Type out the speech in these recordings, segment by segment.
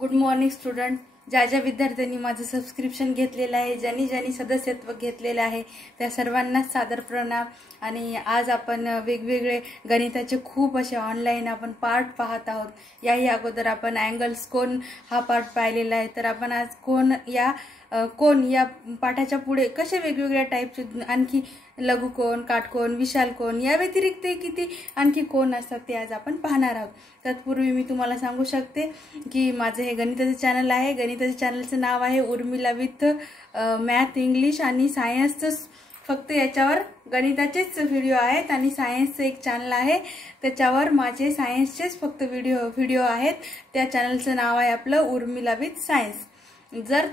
Good morning student. ज्या विद्यार्थ्यांनी माझं सबस्क्रिप्शन घेतलेलं आहे, ज्यांनी सदस्यत्व घेतलेलं आहे, त्या सर्वांनाच सादर प्रणाम. आणि आज आपण वेगवेगळे गणिताचे खूप असे ऑनलाईन आपण पार्ट पाहत आहोत. याही अगोदर आपण अँगल्स कोन हा पार्ट पाहिलेला आहे. तर आपण आज कोन या पाठाच्या पुढे कसे वेगवेगळ्या टाईपचे आणखी लघुकोन, काटकोन, विशाल कोन या व्यतिरिक्त किती आणखी कोन असतात ते आज आपण पाहणार आहोत. तत्पूर्वी मी तुम्हाला सांगू शकते की माझे हे गणिताचे चॅनल आहे. गणिताच्या चॅनलचं नाव आहे उर्मिला विथ मॅथ, इंग्लिश आणि सायन्सचं. फक्त याच्यावर गणिताचेच व्हिडिओ आहेत आणि सायन्सचं एक चॅनल आहे, त्याच्यावर माझे सायन्सचेच फक्त व्हिडिओ आहेत. त्या चॅनलचं नाव आहे आपलं उर्मिला विथ सायन्स. जर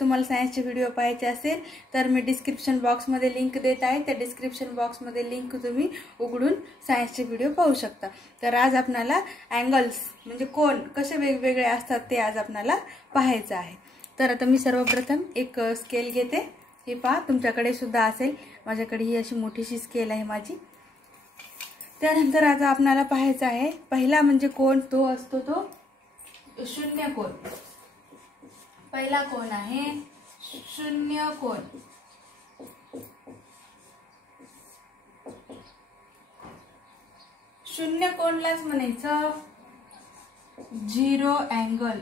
तुम्हाला सायन्सचे व्हिडिओ पाहायचे असेल तर मी डिस्क्रिप्शन बॉक्समध्ये लिंक देत आहे. त्या डिस्क्रिप्शन बॉक्समध्ये लिंक तुम्ही उघडून सायन्सचे व्हिडिओ पाहू शकता. तर आज आपल्याला अँगल्स म्हणजे कोन कसे वेगवेगळे असतात ते आज आपल्याला पाहायचं आहे. तर आता मी सर्वप्रथम एक स्केल घेते. हे पहा, तुमच्याकडे सुद्धा असेल. माझ्याकडे ही अशी मोठीशी स्केल आहे माझी. त्यानंतर आज आपल्याला पाहायचं आहे पहिला म्हणजे कोन, तो असतो तो शून्य कोन. पहिला कोन आहे शून्य कोन. शून्य कोनलाच म्हणायचं झिरो अँगल.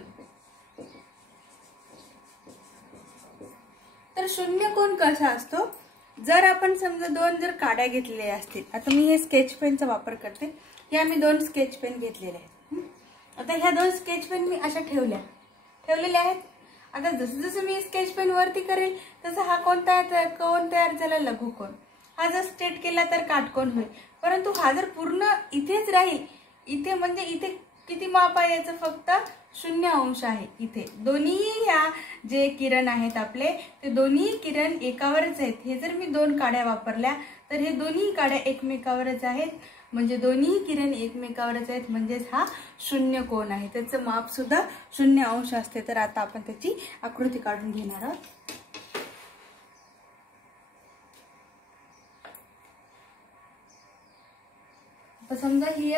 तर शून्य कोन कसा असतो? जर आपण समजा दोन काड्या घेतलेल्या असतील. आता मी हे स्केच पेनचा वापर करते. या मी 2 स्केच पेन घेतलेले आहेत. आता ह्या 2 स्केच पेन मी अशा ठेवलेल्या आहेत. आता जसं मी स्केच पेन वरती करेल तसं हा कोन तयार झाला लघुकोन. हा जर स्ट्रेट केला तर काटकोन होईल. परंतु हा जर पूर्ण इथेच राहील, इथे म्हणजे इथे किती माप आहे याचं? फक्त 0 अंश आहे. इथे दोन्ही ह्या जे किरण आहेत आपले, ते दोन्ही किरण एकावरच आहेत. हे जर मी 2 काड्या वापरल्या तर हे दोन्ही काड्या एकमेकावरच आहेत. म्हणजे दोन्ही किरण एकमेकावरच आहेत, म्हणजेच हा शून्य कोन आहे. त्याचं माप सुद्धा 0 अंश असते. तर आता आपण त्याची आकृती काढून घेणार आहोत. आता समजा ही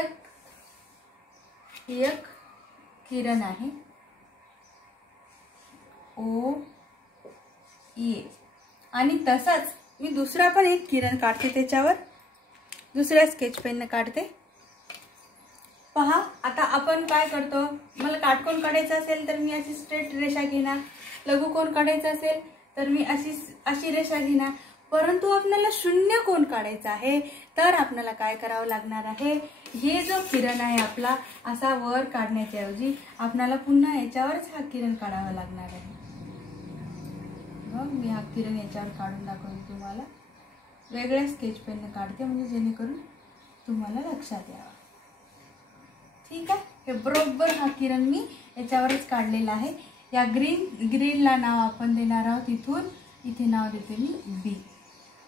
एक किरण आहे ओ ए, आणि तसाच मी दुसरा पण एक किरण काढते. त्याच्यावर दुसऱ्या स्केच पेनने काढते. पहा, आता आपण काय करतो, मला काटकोन काढायचं असेल तर मी अशी स्ट्रेट रेषा घेणार. लघुकोन काढायचं असेल तर मी अशी रेषा घेणार. परंतु आपल्याला शून्य कोन काढायचा आहे तर आपल्याला काय करावं लागणार आहे? हे जो किरण आहे आपला असा वर काढण्याच्या ऐवजी आपल्याला पुन्हा याच्यावरच हा किरण काढावा लागणार आहे. मी हा किरण याच्यावर काढून दाखवते तुम्हाला. वेगळ्या स्केच पेनने काढते म्हणजे जेणेकरून तुम्हाला लक्षात यावं. ठीक आहे. हे बरोबर हा किरण मी याच्यावरच काढलेला आहे. या ग्रीनला नाव आपण देणार आहोत. इथे नाव देते मी बी.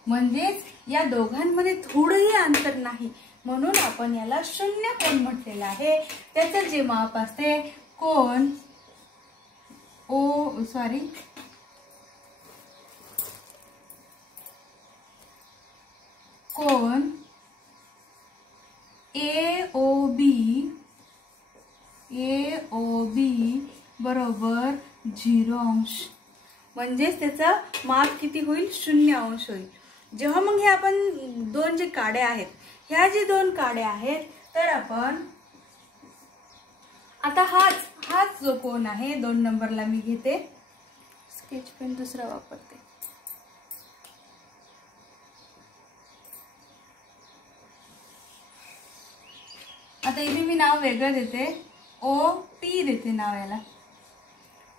म्हणजेच या दोघांमध्ये थोडंही अंतर नाही, म्हणून आपण याला शून्य कोन म्हटलेलं आहे. त्याचं जे माप असते कोन कोन AOB बरोबर 0 अंश. म्हणजेच त्याचं माप किती होईल? 0 अंश होईल. जेव्हा मग हे आपण 2 जे काड्या आहेत, ह्या जे 2 काड्या आहेत, तर आपण आता हाच जो कोन आहे 2 नंबरला मी घेते. स्केच पेन दुसरा वापरते. आता इथे मी नाव वेगळं देते, OP देते नाव याला.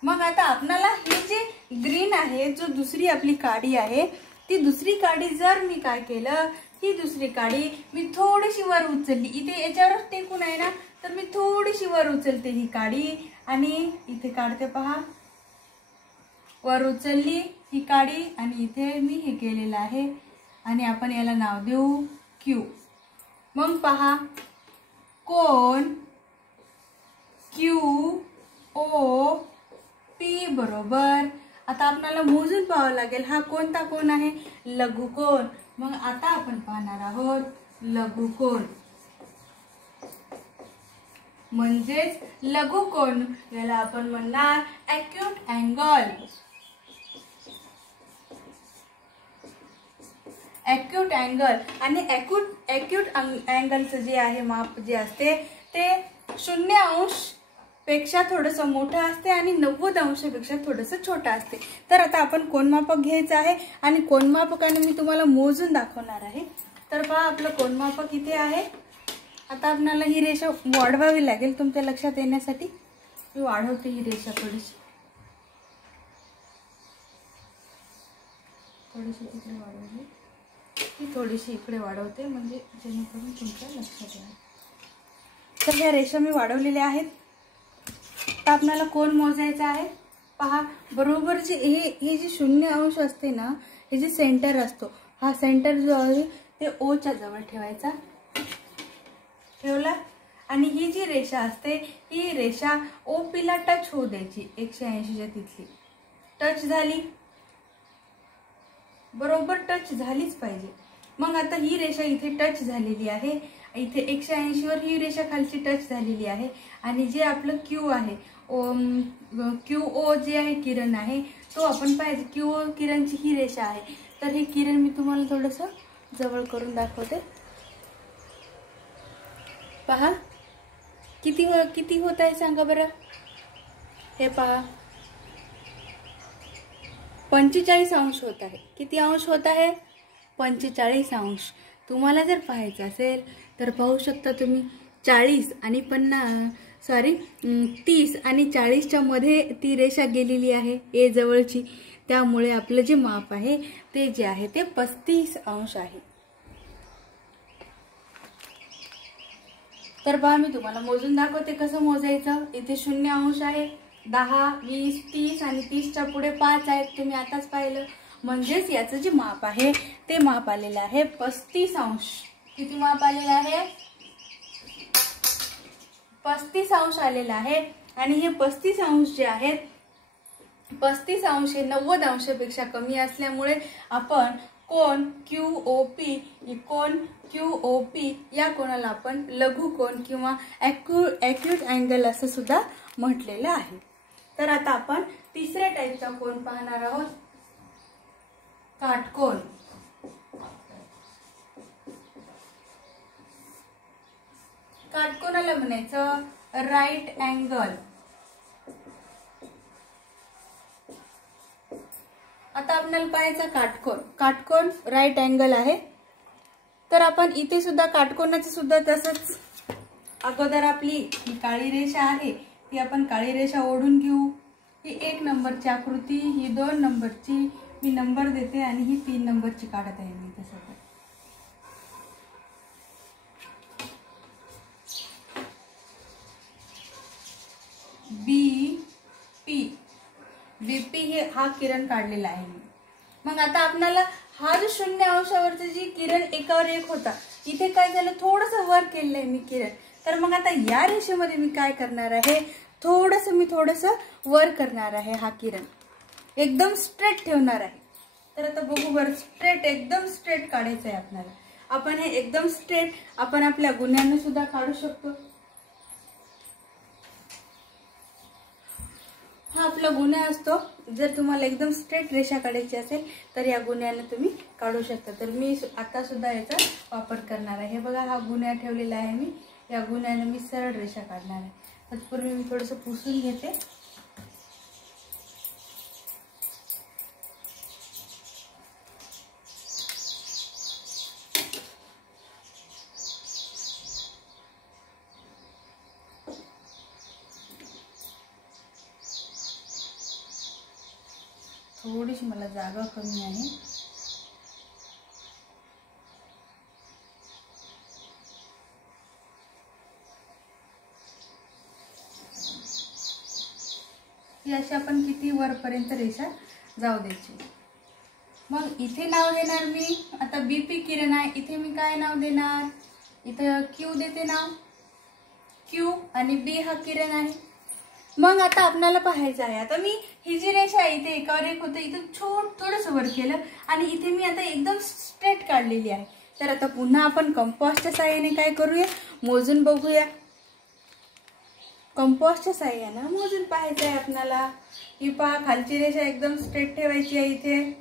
मग आता आपल्याला हे जे ग्रीन आहे, जो दुसरी आपली काडी आहे, ती दुसरी काडी जर मी काय केलं, ही दुसरी काडी मी थोडीशी वर उचलली. इथे याच्यावर टेकून आहे ना, तर मी थोडीशी वर उचलते ही काडी आणि इथे काढते. पहा, वर उचलली ही काडी आणि इथे मी हे केलेलं आहे आणि आपण याला नाव देऊ Q. मग पहा, कोन QOP बरोबर. आता आपल्याला मोजून पाहावं लागेल हा कोणता कोन आहे? लघुकोन. मग आता आपण पाहणार आहोत लघुकोन. म्हणजेच लघुकोन. याला आपण म्हणणार ॲक्यूट अँगल. Acute angle. आणि ॲक्यूट अँगलचं जे आहे माप जे असते ते 0 अंश पेक्षा थोडंसं मोठं असते आणि 90 अंशापेक्षा थोडंसं छोटं असते. तर आता आपण कोनमापक घ्यायचं आहे आणि कोनमापकाने मी तुम्हाला मोजून दाखवणार आहे. तर पहा आपलं कोनमापक इथे आहे. आता आपल्याला ही रेषा वाढवावी लागेल तुमच्या लक्षात येण्यासाठी. मी वाढवते ही रेषा थोडीशी तिकडे वाढवली, ती थोडीशी इकडे वाढवते म्हणजे जेणेकरून तुमच्या लक्षात येईल. तर ह्या रेषा मी वाढवलेल्या आहेत. तर आपल्याला कोन मोजायचा आहे. पहा बरोबर जे हे जे 0 अंश असते ना, हे जे सेंटर असतो, हा सेंटर जो आहे ते O च्या जवळ ठेवायचा. ठेवला. आणि ही जी रेषा असते ही रेषा OP ला टच होऊ द्यायची. 180च्या तिथली टच झाली, बरोबर टच झालीच पाहिजे. मग आता ही रेषा इथे टच झालेली आहे, इथे 180 वर ही रेषा खालची टच झालेली आहे. आणि जे आपलं Q आहे, QO जे आहे किरण आहे, तो आपण पाहिजे. QO किरणची ही रेषा आहे. तर हे किरण मी तुम्हाला थोडंसं जवळ करून दाखवते. पहा किती होत आहे सांगा बरं. हे पहा 45 अंश होत आहे. किती अंश होत आहे? 45 अंश. तुम्हाला जर पाहायचं असेल तर पाहू शकता तुम्ही. 40 आणि 30 आणि 40च्या मध्ये ती रेषा गेलेली आहे ए जवळची. त्यामुळे आपलं जे माप आहे ते जे आहे ते 35 अंश आहे. तर पहा मी तुम्हाला मोजून दाखवते कसं मोजायचं. इथे 0 अंश आहे, 10, 20, 30 आणि 30च्या पुढे 5 आहेत. तुम्ही आताच पाहिलं. म्हणजेच याचं जे माप आहे ते माप आलेलं आहे 35 अंश. किती माप आलेलं आहे? 35 अंश आलेलं आहे. आणि हे 35 अंश जे आहेत, 35 अंश हे 90 अंशापेक्षा कमी असल्यामुळे आपण कोन QOP या कोणाला आपण लघुकोन किंवा ॲक्यूट अँगल असं सुद्धा म्हटलेलं आहे. तर आता आपण तिसऱ्या टाईपचा कोन पाहणार आहोत, काटकोन. काटकोनाला म्हणायचं राईट अँगल. आता आपल्याला पाहायचा काटकोन राईट अँगल आहे. तर आपण इथे सुद्धा काटकोनाचं सुद्धा तसंच. अगोदर आपली काळी रेषा आहे ती आपण काळी रेषा ओढून घेऊ. ही 1 नंबरची आकृती, ही 2 नंबरची मी नंबर देते आणि ही 3 नंबरची काढत आहे मी. तसं BP हे हा किरण काढलेला आहे मी. मग आता आपल्याला हा जो 0 अंशावरचा जी किरण एकावर एक होता, इथे काय झालं, थोडंसं वर केलेलं आहे मी किरण. तर मग आता या रेषेमध्ये मी काय करणार आहे, थोडंसं वर करणार आहे. हा किरण एकदम स्ट्रेट ठेवणार आहे. तर आता बघू बरं, एकदम स्ट्रेट काढायचं आहे आपल्याला. आपण हे एकदम स्ट्रेट आपण आपल्या गुन्ह्याने सुद्धा काढू शकतो. हा आपला गुन्हा असतो. जर तुम्हाला एकदम स्ट्रेट रेषा काढायची असेल तर या गुन्ह्याने तुम्ही काढू शकता. तर मी आता सुद्धा याचा वापर करणार आहे. हे बघा, हा गुन्हा ठेवलेला आहे मी. या गुन्ह्याने मी सरळ रेषा काढणार आहे. तत्पूर्वी मी थोडंसं पुसून घेते. थोडीशी मला जागा कमी आहे. ही अशी आपण किती वरपर्यंत रेषा जाऊ द्यायची. मग इथे नाव देणार मी. आता BP किरण आहे, इथे मी काय नाव देणार, इथं Q देते नाव, Q. आणि B हा किरण आहे. मग आता आपल्याला पाहायचं आहे, आता मी ही जी रेषा आहे इथे एकावर एक होतं, इथं थोडंसं वर केलं आणि इथे मी आता एकदम स्ट्रेट काढलेली आहे. तर आता पुन्हा आपण कंपासच्या साहाय्याने काय करूया, मोजून बघूया. कंपासच्या साह्यानं मोजून पाहायचं आहे आपल्याला. ही पहा, खालची रेषा एकदम स्ट्रेट ठेवायची आहे, इथे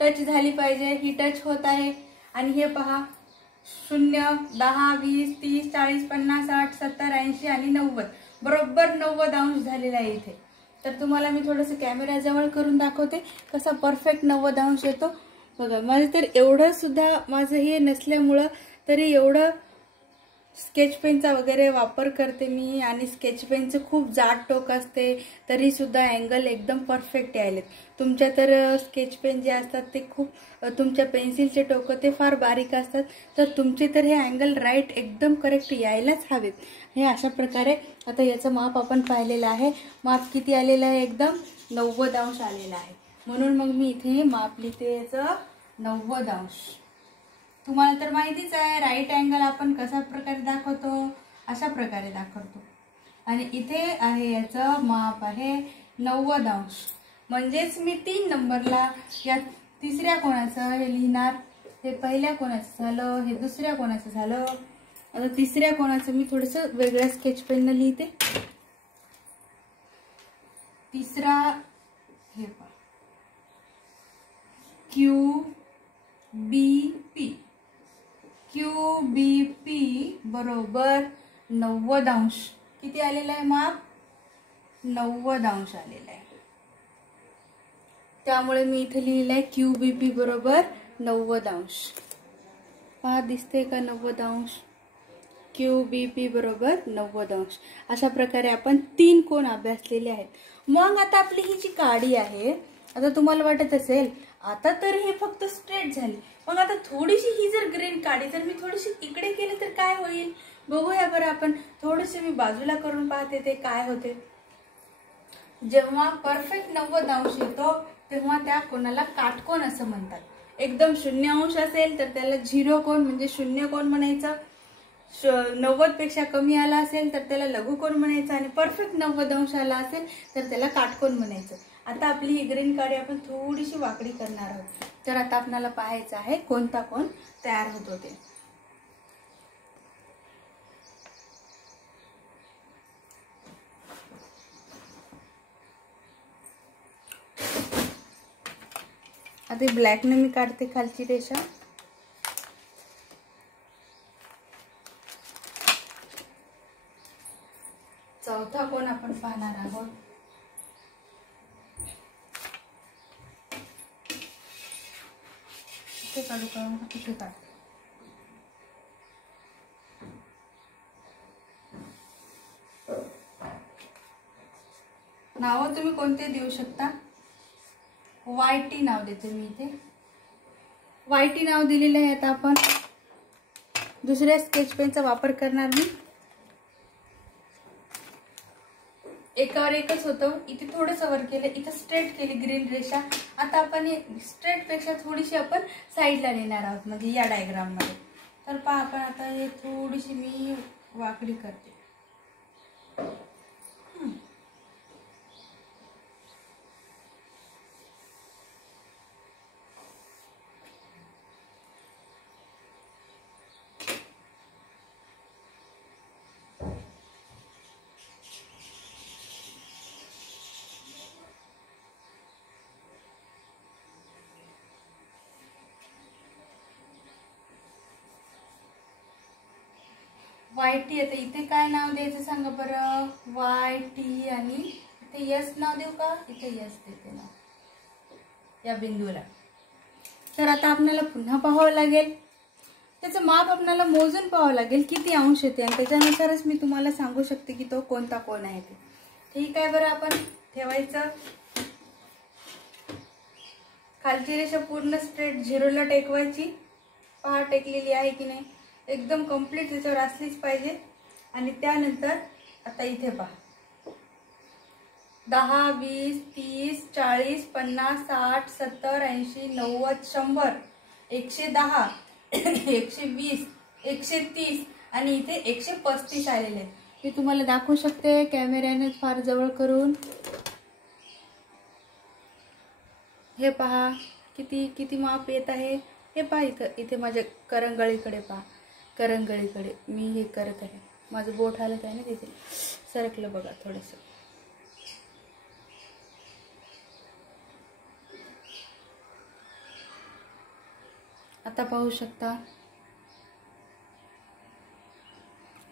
टच झाली पाहिजे. ही टच होत आहे. आणि हे पहा 0, 10, 20, 30, 40, 50, 60, 70, 80 आणि 90, बरोबर 90 अंश झालेला आहे इथे. तर तुम्हाला मी थोडंसं कॅमेऱ्याजवळ करून दाखवते कसा परफेक्ट 90 अंश येतो. बघा, माझं तर एवढं सुद्धा माझं हे नसल्यामुळं तरी एवढं स्केच पेनचा वगैरे वापर करते मी, आणि स्केच पेनचं खूप जाड टोक असते तरी सुद्धा अँगल एकदम परफेक्ट यायलेत. तुमच्या तर स्केच पेन जे असतात ते खूप, तुमच्या पेन्सिलचे टोक ते फार बारीक असतात, तर तुमचे तर हे अँगल राईट एकदम करेक्ट यायलाच हवेत. हे अशा प्रकारे आता याचं माप आपण पाहिलेलं आहे. माप किती आलेलं आहे? एकदम 90 अंश आलेलं आहे. म्हणून मग मी इथे माप लिहिते याचं 90 अंश. तुम्हाला तर माहितीच आहे राईट अँगल आपण कशा प्रकारे दाखवतो, अशा प्रकारे दाखवतो. आणि इथे आहे याचं माप आहे 90 अंश. म्हणजेच मी 3 नंबरला या तिसऱ्या कोणाचं हे लिहिणार. हे पहिल्या कोणाचं झालं, हे दुसऱ्या कोणाचं झालं. आता तिसऱ्या कोणाचं मी थोडंसं वेगळ्या स्केच पेननं लिहिते. तिसरा हे पहा, QBP. QBP बरोबर 90 अंश. किती आलेला आहे माप? 90 अंश आलेला आहे. त्यामुळे मी इथे लिहिलं आहे QBP बरोबर 90 अंश. पहा, दिसते का 90 अंश? QBP बरोबर 90 अंश. अशा प्रकारे आपण 3 कोन अभ्यासलेले आहेत. मग आता आपली ही जी काडी आहे, आता तुम्हाला वाटत असेल आता तर हे फक्त स्ट्रेट झाली, मग आता थोडीशी ही जर ग्रेन काढी तर मी थोडीशी इकडे केली तर काय होईल? बघूया बरं आपण. थोडीशी मी बाजूला करून पाहते ते काय होते. जेव्हा परफेक्ट 90 अंश येतो तेव्हा त्या कोणाला काटकोन असं म्हणतात. एकदम 0 अंश असेल तर त्याला 0 कोन म्हणजे 0 कोन म्हणायचं. 90 पेक्षा कमी आला असेल तर त्याला लघुकोन म्हणायचं. आणि परफेक्ट 90 अंश आला असेल तर त्याला काटकोन म्हणायचं. आता आपली ही ग्रीन काडी आपण थोडीशी वाकडी करणार आहोत. तर आता आपल्याला पाहायचं आहे कोणता कोन तयार होतो ते. आता ब्लॅकने मी काढते खालची रेषा. चौथा कोन आपण पाहणार आहोत. इथे काढू का? इथे काढ. नाव तुम्ही कोणते देऊ शकता? YT नाव देते मी इथे. YT नाव दिलेलं आहे. आता आपण दुसऱ्या स्केच पेनचा वापर करणार मी. एकावर एकच होतं. इथे थोडंसं वर केलं, इथे स्ट्रेट केली ग्रीन रेषा. आता आपण स्ट्रेट पेक्षा थोडीशी आपण साईडला नेणार आहोत, म्हणजे या डायग्राम मध्ये. तर पहा, आपण आता हे थोडीशी मी वाकडी करते. YT. आता इथे काय नाव द्यायचं सांगा बरं? YT. आणि इथे यस नाव देऊ का? इथे यस देते नाव या बिंदूला. तर आता आपल्याला पुन्हा पाहावं लागेल, त्याचं माप आपल्याला मोजून पाहावं लागेल किती अंश येते, आणि त्याच्यानुसारच मी तुम्हाला सांगू शकते की तो कोणता कोन आहे ते. ठीक आहे बरं, आपण ठेवायचं. खालची रेषा पूर्ण स्ट्रेट 0ला टेकवायची. पहा टेकलेली आहे की नाही, एकदम कंप्लीट त्याच्यावर असलीच पाहिजे. आणि त्यानंतर आता इथे पहा 10, 20, 30, 40, 50, 60, 70, 80, 90, 100, 110, 120, 130 आणि इथे 135 आलेले आहेत. मी तुम्हाला दाखवू शकते कॅमेऱ्याने फार जवळ करून. हे पहा किती किती माप येत आहे. हे पहा इथे माझ्या करंगळीकडे पहा. करंगळीकडे मी हे करत आहे. माझं बोट हालत आहे ना तिथे, सरकलं बघा थोडंसं. आता पाहू शकता,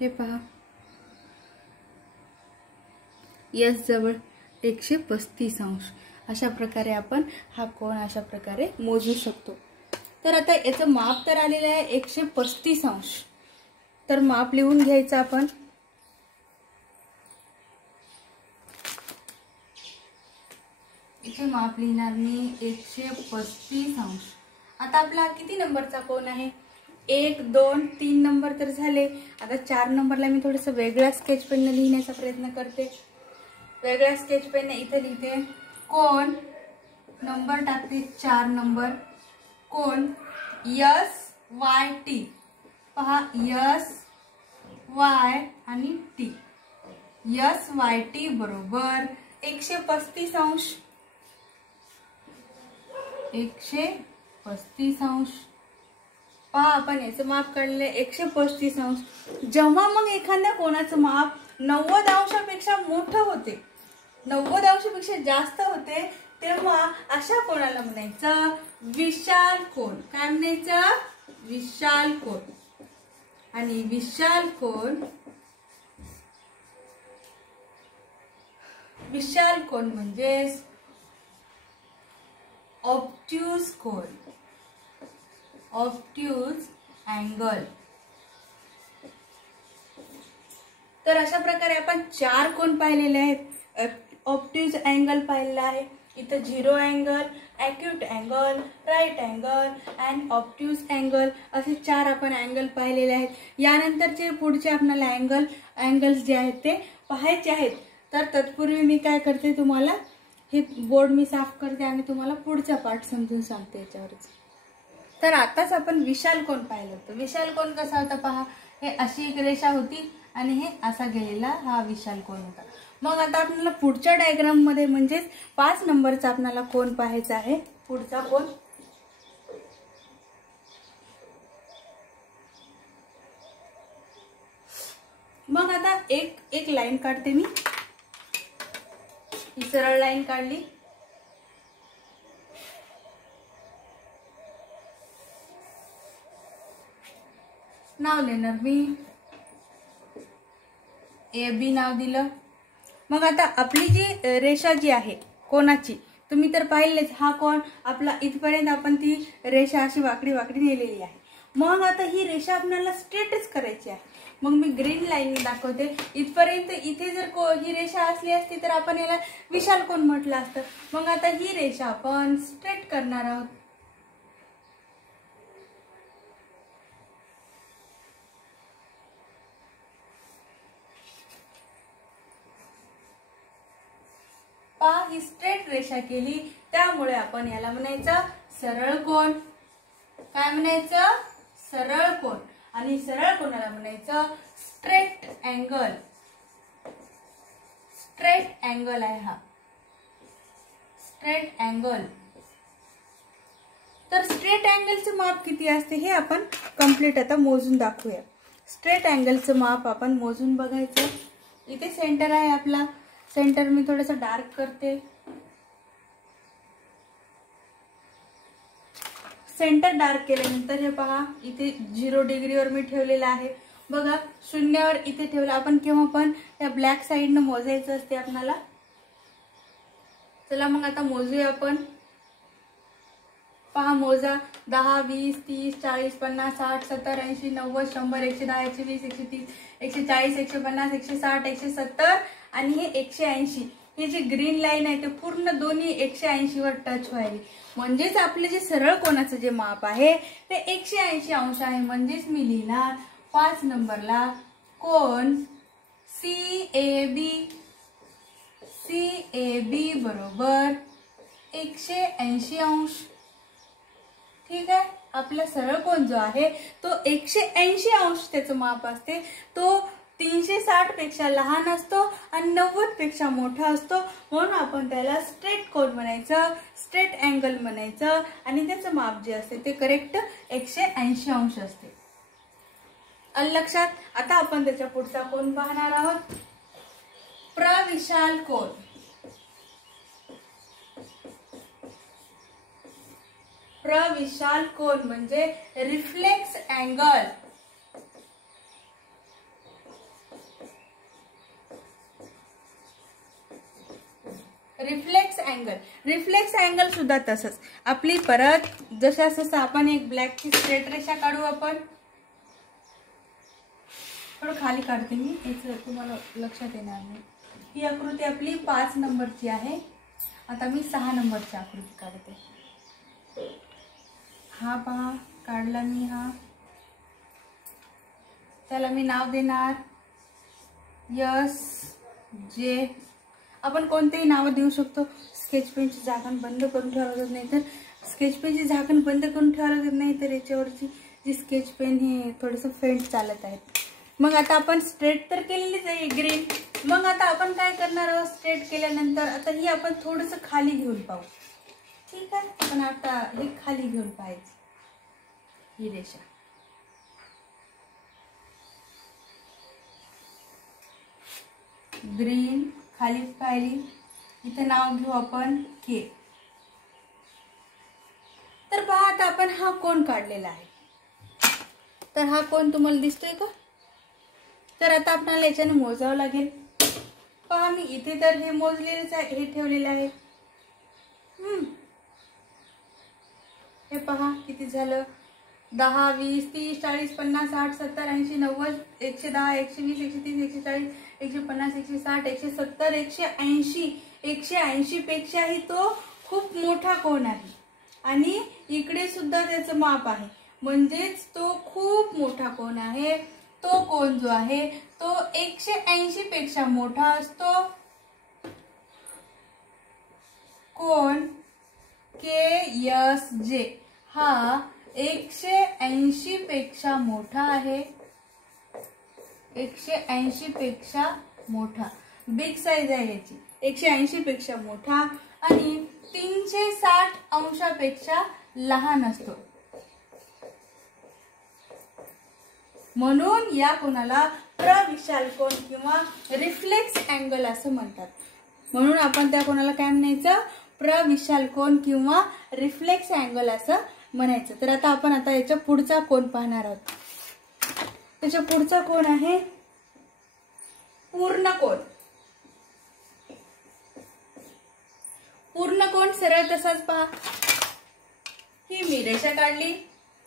हे पहा, यस जवळ 135 अंश. अशा प्रकारे आपण हा कोन अशा प्रकारे मोजू शकतो. तर आता याचं माप तर आलेलं आहे 135 अंश. तर माप लिहून घ्यायचं आपण. इथे माप लिहिणार मी 135 अंश. आता आपला किती नंबरचा कोन आहे? 1, 2, 3 नंबर तर झाले. आता 4 नंबरला मी थोडंसं वेगळ्या स्केच पेनने लिहिण्याचा प्रयत्न करते. वेगळ्या स्केच पेनने इथे लिहिते कोन, नंबर टाकते 4 नंबर. कोन SYT. पहा SY आणि T. SYT बरोबर 135 अंश. 135 अंश. पहा आपण याचं माप काढले 135 अंश. जेव्हा मग एखाद्या कोणाचं माप 90 अंशापेक्षा मोठं होते, 90 अंशापेक्षा जास्त होते, तेव्हा अशा कोणाला म्हणायचं विशाल कोन. काय म्हणायचं? विशाल कोन. आणि विशाल कोन म्हणजे ऑब्ट्यूज कोन, ऑब्ट्यूज अँगल. तर अशा प्रकारे आपण 4 कोन पाहिलेले आहेत. ऑब्ट्यूज अँगल पाहिलेला आहे. इथं 0 angle, acute angle, right angle and obtuse angle असे 4 आपण अँगल पाहिलेले आहेत. यानंतरचे पुढचे आपल्याला अँगल्स जे आहेत ते पाहायचे आहेत. तर तत्पूर्वी मी काय करते, तुम्हाला हे बोर्ड मी साफ करते आणि तुम्हाला पुढचा पार्ट समजून सांगते याच्यावरच. तर आताच आपण विशाल कोन पाहिलं होतं. विशाल कोन कसा होता पहा, हे अशी एक रेषा होती आणि हे असा गेलेला हा विशाल कोन होता. मग आता आपल्याला पुढच्या डायग्राम मध्ये म्हणजेच 5 नंबरचा आपल्याला कोन पाहायचा आहे. पुढचा कोन मग आता एक लाईन काढते मी. ही सरळ लाईन काढली. नाव लिहिणार मी, AB नाव दिलं. मग आता आपली जी रेषा जी आहे कोणाची, तुम्ही तर पाहिलेच, हा कोन आपला इथपर्यंत आपण ती रेषा अशी वाकडी वाकडी नेलेली आहे. मग आता ही रेषा आपल्याला स्ट्रेटच करायची आहे. मग मी ग्रीन लाईन दाखवते. इथपर्यंत इथे जर ही रेषा असली असती तर आपण याला विशाल कोन म्हटलं असतं. मग आता ही रेषा आपण स्ट्रेट करणार आहोत. पहा, ही स्ट्रेट रेषा केली, त्यामुळे आपण याला म्हणायचं सरळ कोन. काय म्हणायचं? सरळ कोन. आणि सरळ कोनाला म्हणायचं स्ट्रेट अँगल. स्ट्रेट अँगल आहे हा, स्ट्रेट अँगल. तर स्ट्रेट अँगलचं माप किती असते हे आपण कंप्लीट आता मोजून दाखवूया. स्ट्रेट अँगलचं माप आपण मोजून बघायचं. इथे सेंटर आहे आपला. सेंटर मी थोडंसं डार्क करते. सेंटर डार्क केल्यानंतर हे पहा, इथे 0 डिग्रीवर मी ठेवलेला आहे. बघा, 0वर इथे ठेवलं. आपण केव्हा पण या ब्लॅक साईडनं मोजायचं असते आपल्याला. चला मग आता मोजूया आपण. पहा, मोजा. 10, 20, 30, 40, 50, 60, 70, 80, 90, 100, 110, 120, 130, 140, 150, 160, 170 आणि हे 180. हे जे ग्रीन लाईन आहे ते पूर्ण दोन्ही 180 वर टच व्हायली. म्हणजेच आपले जे सरळ कोनाचं जे माप आहे ते 180 अंश आहे. म्हणजेच मी लिहिणार 5 नंबरला कोन CAB बरोबर 180 अंश. ठीक आहे. आपला सरळ कोन जो आहे तो 180 अंश त्याचं माप असते. तो 360 पेक्षा लहान असतो आणि 90 पेक्षा मोठा असतो. म्हणून आपण त्याला स्ट्रेट कोन म्हणायचं, स्ट्रेट अँगल म्हणायचं आणि त्याचं माप जे असते ते करेक्ट 180 अंश असते. आलं लक्षात? आता आपण त्याच्या पुढचा कोन पाहणार आहोत, प्रविशाल कोन. प्रविशाल कोन म्हणजे reflex angle. Reflex angle. Reflex angle सुद्धा तसंच. आपली परत जसं आपण एक ब्लॅकची स्ट्रेट रेषा काढू. आपण थोडं खाली काढते मी, याचं तुम्हाला लक्षात येणार नाही. ही आकृती आपली 5 नंबरची आहे. आता मी 6 नंबरची आकृती काढते. हा पहा, काढला मी हा. त्याला मी नाव देणार यस जे. आपण कोणतेही नाव देऊ शकतो. स्केच पेनची झाकण बंद करून ठेवावं लागत नाही, तर स्केच पेनची झाकण बंद करून ठेवावं लागत नाही, तर याच्यावरची जी स्केच पेन हे थोडंसं फेंट चालत आहे. मग आता आपण स्ट्रेट तर केलेलीच आहे ग्रीन. मग आता आपण काय करणार आहोत, स्ट्रेट केल्यानंतर आता ही आपण थोडंसं खाली घेऊन पाहू. ठीक आहे, आपण आता हे खाली घेऊन पाहायचं. ही रेषा ग्रीन खाली पाहिली. इथे नाव घेऊ आपण के. तर पहा, आता आपण हा कोन काढलेला आहे. तर हा कोन तुम्हाला दिसतोय का? तर आता आपल्याला याच्याने मोजावं लागेल. पहा, मी इथे तर हे मोजलेलंच आहे, हे ठेवलेलं आहे. हे पहा किती झालं, 10 20 30 40 50 60 70 80 90 110 120 130 140 150 160 170 180. 180 पेक्षाही तो खूप मोठा कोन आहे. आणि इकडे सुद्धा त्याचं माप आहे, म्हणजेच तो खूप मोठा कोन आहे. तो कोन जो आहे तो 180 पेक्षा मोठा असतो. कोन KSJ हा 180 पेक्षा मोठा आहे. 180 पेक्षा मोठा, बिग साईज आहे याची. 180 पेक्षा मोठा आणि 360 अंशापेक्षा लहान असतो. म्हणून या कोणाला प्रविशाल कोन किंवा रिफ्लेक्स अँगल असं म्हणतात. म्हणून आपण त्या कोणाला काय म्हणायचं, प्रविशाल कोन किंवा रिफ्लेक्स अँगल असं म्हणायचं. तर आता आपण याच्या पुढचा कोन पाहणार आहोत. त्याच्या पुढचा कोन आहे पूर्ण कोन. पूर्ण कोन सरळ तसाच पहा. ही मी रेषा काढली,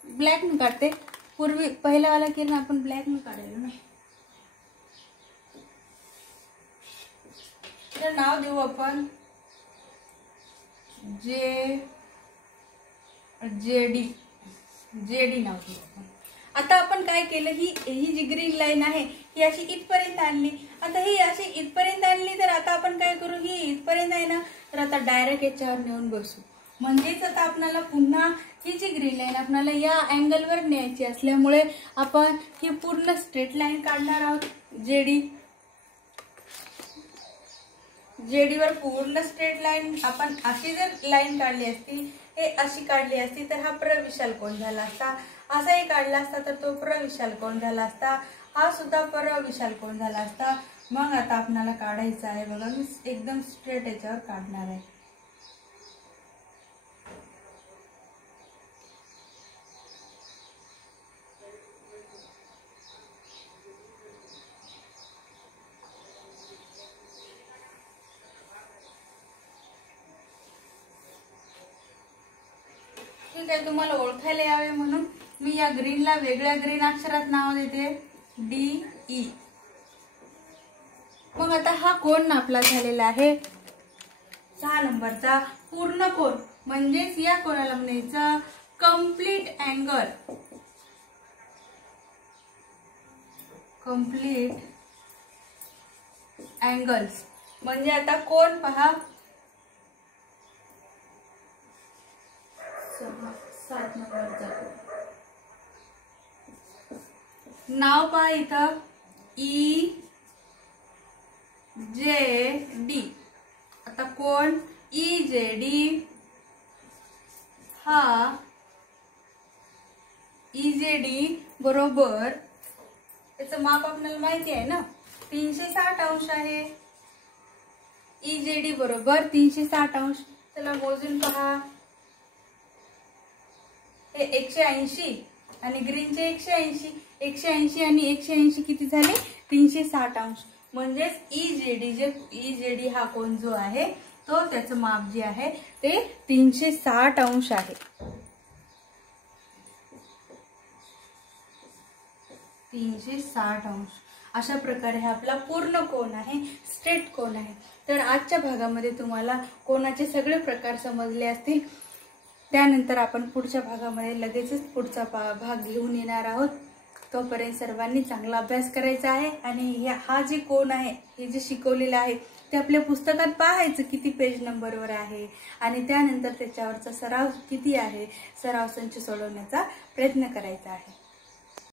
ब्लॅक न काढते. पूर्वी पहिला वाला किरण आपण ब्लॅक न काढलेलो ना. तर नाव देऊ आपण जेडी नाव देऊ आपण. आता आपण काय केलं, ही जी ग्रीन लाईन आहे ही अशी इथपर्यंत आणली. आता ही अशी इथपर्यंत आणली, तर आता आपण काय करू, ही इथपर्यंत आहे ना, तर आता डायरेक्ट याच्यावर नेऊन बसू. म्हणजेच आता आपल्याला पुन्हा ही जी ग्रीन लाईन आपल्याला या अँगलवर न्यायची असल्यामुळे आपण ही पूर्ण स्ट्रेट लाईन काढणार आहोत. जेडीवर पूर्ण स्ट्रेट लाईन. आपण अशी जर लाईन काढली असती, हे अशी काढली असती, तर हा प्रविशाल कोन झाला असता. असाही काढला असता तर तो प्रविशाल कोन झाला असता. हा सुद्धा प्रविशाल कोन झाला असता. मग आता आपल्याला काढायचा आहे बघा, मी एकदम स्ट्रेट याच्यावर काढणार आहे. ठीक आहे, तुम्हाला ओळखायला यावे म्हणून मी या ग्रीनला वेगळ्या ग्रीन अक्षरात नाव देते DE. मग आता हा कोन आपला झालेला आहे 6 नंबरचा पूर्ण कोन. म्हणजेच या कोनाला म्हणायचं कंप्लीट अँगल. कंप्लीट अँगल्स म्हणजे आता कोन पहा 7 नंबरचा. नाव पहा इथं EJD. आता कोन EJD हा EJD बरोबर त्याचं माप आपल्याला माहिती आहे ना, 360 अंश आहे. EJD बरोबर 360 अंश. चला मोजून पहा. हे 180 आणि ग्रीनचे 180. 180 आणि 180 किती झाले? 360 अंश. म्हणजेच EJD हा कोण जो आहे तो त्याचं माप जे आहे ते 360 अंश आहे. 360 अंश. अशा प्रकारे हा आपला पूर्ण कोन आहे, स्ट्रेट कोन आहे. तर आजच्या भागामध्ये तुम्हाला कोनाचे सगळे प्रकार समजले असतील. त्यानंतर आपण पुढच्या भागामध्ये लगेचच पुढचा भाग घेऊन येणार आहोत. तोपर्यंत सर्वांनी चांगला अभ्यास करायचा आहे. आणि हा जे कोन आहे, हे जे शिकवलेलं आहे ते आपल्या पुस्तकात पाहायचं किती पेज नंबरवर आहे आणि त्यानंतर त्याच्यावरचा सराव किती आहे, सराव संच सोडवण्याचा प्रयत्न करायचा आहे.